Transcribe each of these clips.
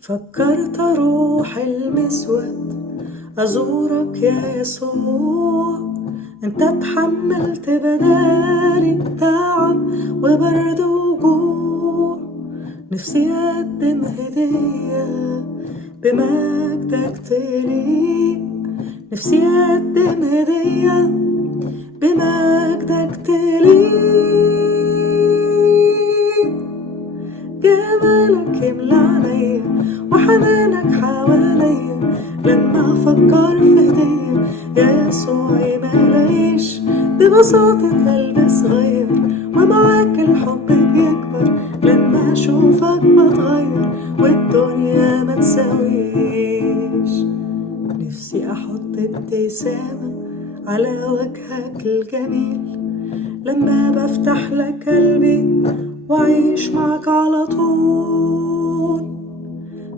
فكرت اروح المسود ازورك يا يسوع، انت اتحملت بدالي تعب وبرد وجوع. نفسي اقدم هدية بمجدك تليق، نفسي اقدم هدية بمجدك تليق. جمالك يملى عليا وحنانك حواليا، لما افكر في هدية يا يسوعي ملاقيش. ببساطة قلب صغير ومعاك الحب بيكبر، لما اشوفك بتغير والدنيا ما تساويش. نفسي احط ابتسامة على وجهك الجميل، لما بفتح لك قلبي وعيش معك على طول.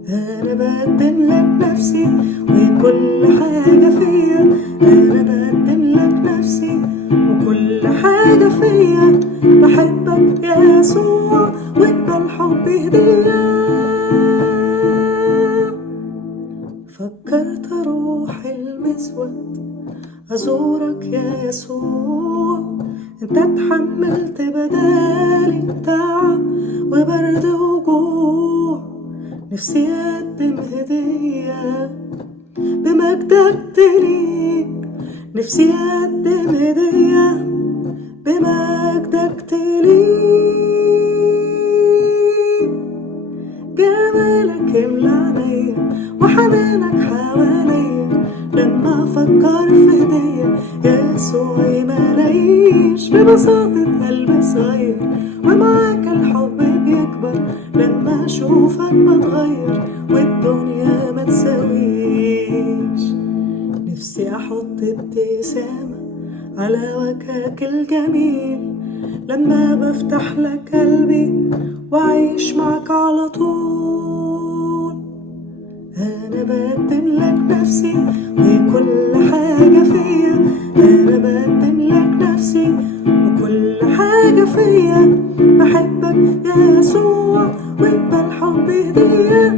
أنا بقدم لك نفسي وكل حاجة فيا، أنا بقدم لك نفسي وكل حاجة فيا. بحبك يا يسوع واقبل حبي هدية. فكرت أروح المسود أزورك يا يسوع، انت اتحملت بدالي تعب وبرد وجوع. نفسي اقدم هدية بمجدك تليق، نفسي اقدم هدية بمجدك تليق. جمالك يملى عليا وحنانك حواليا، لما افكر في هدية يا يسوعي ملاقيش. ببساطة قلب صغير ومعاك الحب بيكبر، لما اشوفك بتغير والدنيا ما تساويش. نفسي احط ابتسامة على وجهك الجميل، لما بفتح لك قلبي وعيش معك على طول. أنا بقدم لك نفسي وكل حاجة فيا، أنا بقدم لك نفسي وكل حاجة فيا. بحبك يا يسوع واقبل حبي هدية.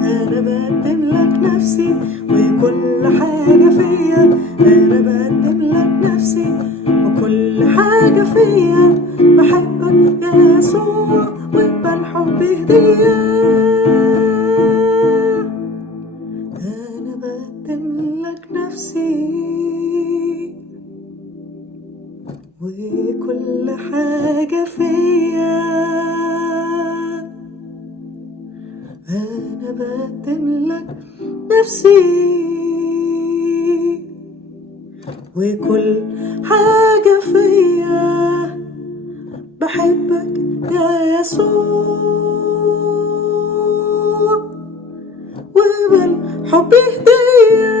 أنا بقدم لك نفسي وكل حاجة فيا، أنا بقدم لك نفسي وكل حاجة فيا. بحبك يا يسوع واقبل حبي هدية. أنا بقدم لك نفسي وكل حاجة فيا، أنا بقدم لك نفسي وكل حاجة فيا. بحبك يا يسوع واقبل حبي هدية.